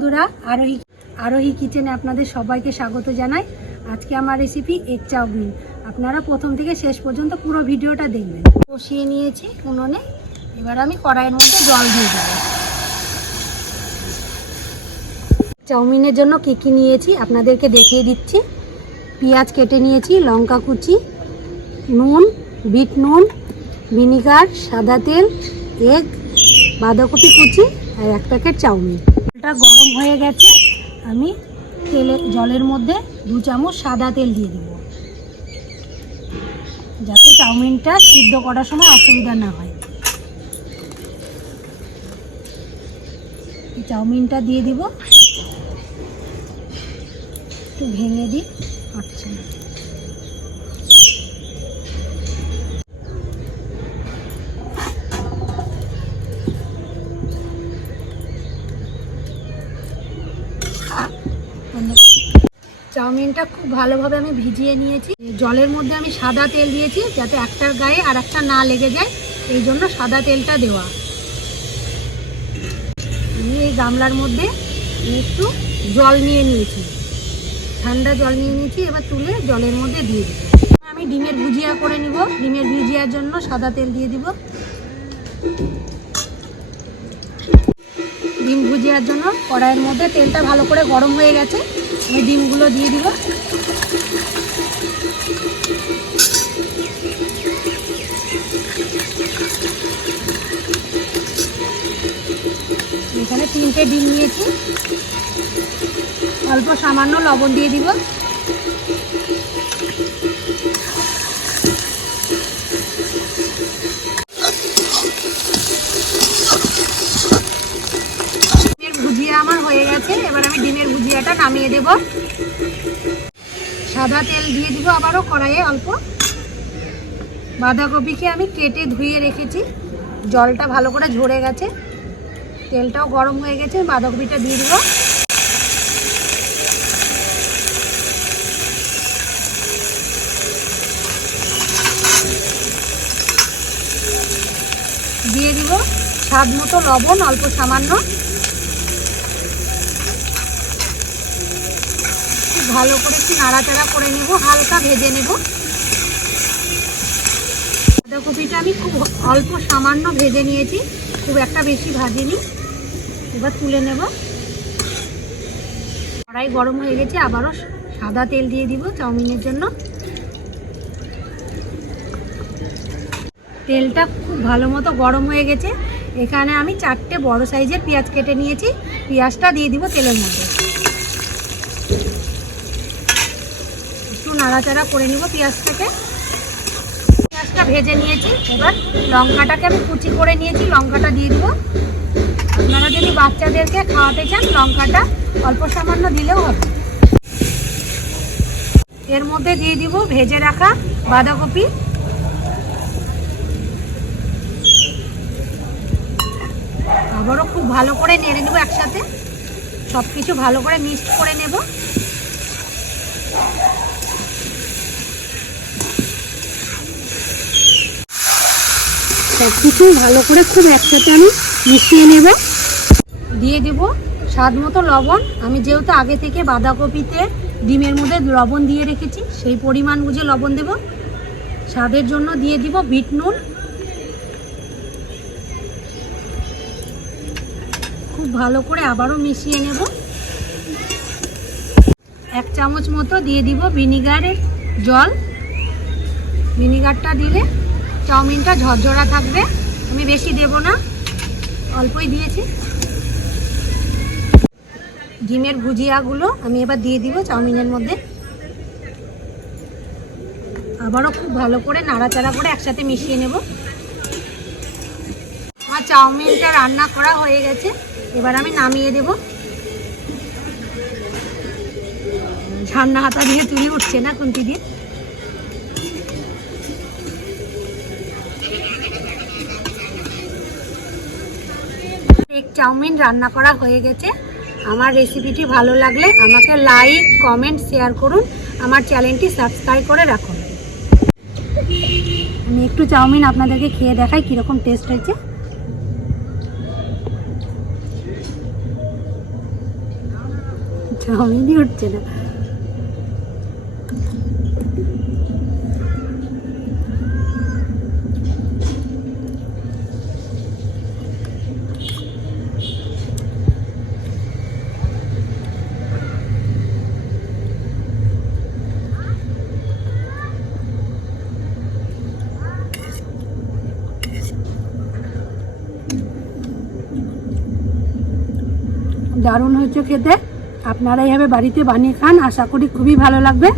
বন্ধুরা, আরোহী আরোহী কিচেনে আপনাদের সবাইকে স্বাগত জানাই। আজকে আমার রেসিপি এগ চাউমিন। আপনারা প্রথম থেকে শেষ পর্যন্ত পুরো ভিডিওটা দেখবেন। বসিয়ে নিয়েছি উনুনে। এবার আমি কড়াইয়ের মধ্যে জল দিয়ে দেবো। চাউমিনের জন্য কী কী নিয়েছি আপনাদেরকে দেখিয়ে দিচ্ছি। পেঁয়াজ কেটে নিয়েছি, লঙ্কা কুচি, নুন, বিট নুন, ভিনিগার, সাদা তেল এগ বাঁধাকপি কুচি আর এক প্যাকেট চাউমিন। তেলটা গরম হয়ে গেছে, আমি তেলে, জলের মধ্যে দু চামচ সাদা তেল দিয়ে দিব। যাতে চাউমিনটা সিদ্ধ করার সময় অসুবিধা না হয়। চাউমিনটা দিয়ে দিব। একটু ভেঙে দিই আচ্ছা চাউমিনটা খুব ভালোভাবে আমি ভিজিয়ে নিয়েছি। জলের মধ্যে আমি সাদা তেল দিয়েছি যাতে একটার গায়ে আর একটা না লেগে যায়। এই জন্য সাদা তেলটা দেওয়া। আমি এই গামলার মধ্যে একটু জল নিয়ে নিয়েছি। ঠান্ডা জল নিয়ে নিয়েছি, এবার তুলে জলের মধ্যে দিয়ে দিব। আমি ডিমের ভুজিয়া করে নিব। ডিমের ভুজিয়ার জন্য সাদা তেল দিয়ে দিব। ডিম ভুজিয়ার জন্য কড়াইয়ের মধ্যে তেলটা ভালো করে গরম হয়ে গেছে। আমি ডিমগুলো দিয়ে দিব এখানে তিনটে ডিম নিয়েছি। অল্প সামান্য লবণ দিয়ে দিব ডিমের ভুজিয়া আমার হয়ে গেছে এবার আমি ভুজিয়াটা নামিয়ে দেব। সাদা তেল দিয়ে দিব আবারও কড়াইয়ে অল্প। বাঁধাকপিকে আমি কেটে ধুয়ে রেখেছি। জলটা ভালো করে ঝরে গেছে। তেলটাও গরম হয়ে গেছে বাঁধাকপিটা দিয়ে দিব। দিয়ে দিব স্বাদ মতো লবণ, অল্প সামান্য। ভালো করে একটু নাড়াচাড়া করে নেব, হালকা ভেজে নেব। বাঁধাকপিটা আমি খুব অল্প সামান্য ভেজে নিয়েছি, খুব একটা বেশি ভাজিনি। এবার তুলে নেব। কড়াই গরম হয়ে গেছে, আবারও সাদা তেল দিয়ে দিব চাউমিনের জন্য। তেলটা খুব ভালো মতো গরম হয়ে গেছে। এখানে আমি চারটে বড় সাইজের পেঁয়াজ কেটে নিয়েছি। পেঁয়াজটা দিয়ে দিব তেলের মধ্যে। একটু নাড়াচাড়া করে নিব পেঁয়াজটাকে পেঁয়াজটা ভেজে নিয়েছি, এবার লঙ্কাটাকে আমি কুচি করে নিয়েছি, লঙ্কাটা দিয়ে দেবো। আপনারা যদি বাচ্চাদেরকে খাওয়াতে চান, লঙ্কাটা অল্প সামান্য দিলেও হবে। এর মধ্যে দিয়ে দিব ভেজে রাখা বাঁধাকপি। আবারও খুব ভালো করে নেড়ে নেব একসাথে। সব কিছু ভালো করে মিক্সড করে নেব। সব কিছু ভালো করে খুব একসাথে আমি মিশিয়ে নেব। দিয়ে দেব স্বাদ মতো লবণ। আমি যেহেতু আগে থেকে বাঁধাকপিতে ডিমের মধ্যে লবণ দিয়ে রেখেছি, সেই পরিমাণ বুঝে লবণ দেব। স্বাদের জন্য দিয়ে দিব বিট নুন। খুব ভালো করে আবারও মিশিয়ে নেব। এক চামচ মতো দিয়ে দিব ভিনিগারের জল। ভিনিগারটা দিলে চাউমিনটা ঝরঝরা থাকবে। আমি বেশি দেব না, অল্পই দিয়েছি। ডিমের ভুজিয়াগুলো আমি এবার দিয়ে দিব চাউমিনের মধ্যে। আবারও খুব ভালো করে নাড়াচাড়া করে একসাথে মিশিয়ে নেব। আমার চাউমিনটা রান্না করা হয়ে গেছে, এবার আমি নামিয়ে দেব। ঝান্না হাতা দিয়ে তুলে উঠছে না খুন্তি দিয়ে। এক চাউমিন রান্না করা হয়ে গেছে। আমার রেসিপিটি ভালো লাগলে আমাকে লাইক কমেন্ট শেয়ার করুন। আমার চ্যানেলটি সাবস্ক্রাইব করে রাখুন। আমি একটু চাউমিন আপনাদেরকে খেয়ে দেখাই কীরকম টেস্ট হয়েছে। চাউমিনই উঠছে না। দারুণ হয়েছে খেতে। আপনারা এইভাবে বাড়িতে বানিয়ে খান আশা করি খুবই ভালো লাগবে।